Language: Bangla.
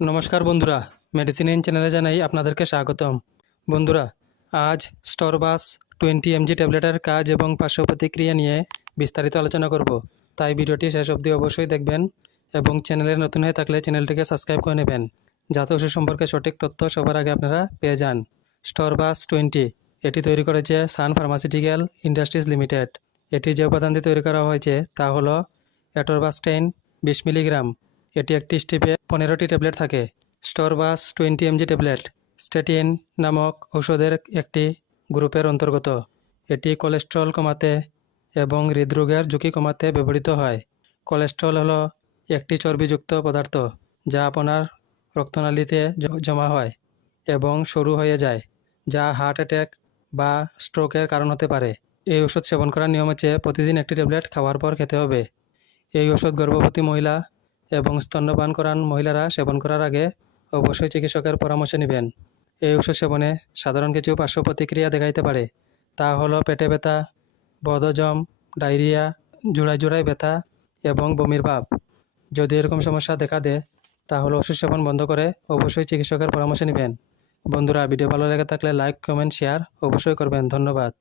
নমস্কার বন্ধুরা মেডিসিন ইন চ্যানেলে জানাই আপনাদেরকে স্বাগতম। বন্ধুরা, আজ স্টোরবাস টোয়েন্টি এমজি ট্যাবলেটের কাজ এবং পার্শ্ব প্রতিক্রিয়া নিয়ে বিস্তারিত আলোচনা করব। তাই ভিডিওটি শেষ অবধি অবশ্যই দেখবেন এবং চ্যানেলে নতুন হয়ে থাকলে চ্যানেলটিকে সাবস্ক্রাইব করে নেবেন, যাতে ওষুধ সম্পর্কে সঠিক তথ্য সবার আগে আপনারা পেয়ে যান। স্টোরবাস টোয়েন্টি এটি তৈরি করেছে সান ফার্মাসিউটিক্যাল ইন্ডাস্ট্রিজ লিমিটেড এটি যে উপাদান দিয়ে তৈরি করা হয়েছে তা হলো অ্যাটোরবাস্টেইন বিশ মিলিগ্রাম। এটি একটি স্টিপে পনেরোটি ট্যাবলেট থাকে। Storvas twenty MG tablet, statin নামক ঔষধের একটি গ্রুপের অন্তর্গত। এটি কোলেস্ট্রল কমাতে এবং হৃদরোগের ঝুঁকি কমাতে ব্যবহৃত হয়। কোলেস্ট্রল হলো একটি চর্বিযুক্ত পদার্থ, যা আপনার রক্তনালীতে জমা হয় এবং সরু হয়ে যায়, যা হার্ট অ্যাটাক বা স্ট্রোকের কারণ হতে পারে। এই ওষুধ সেবন করার নিয়ম হচ্ছে, প্রতিদিন একটি ট্যাবলেট খাওয়ার পর খেতে হবে। এই ওষুধ গর্ভবতী মহিলা এবং স্তন্যপান করান মহিলারা সেবন করার আগে অবশ্যই চিকিৎসকের পরামর্শ নেবেন। এই ওষুধ সেবনে সাধারণ কিছু পার্শ্ব প্রতিক্রিয়া দেখাইতে পারে। তা হলো পেটে ব্যথা, বদহজম, ডায়রিয়া, জোড়ায় জোড়ায় ব্যথা এবং বমির ভাব। যদি এরকম সমস্যা দেখা দেয়, তাহলে ওষুধ সেবন বন্ধ করে অবশ্যই চিকিৎসকের পরামর্শ নেবেন। বন্ধুরা, ভিডিও ভালো লেগে থাকলে লাইক, কমেন্ট, শেয়ার অবশ্যই করবেন। ধন্যবাদ।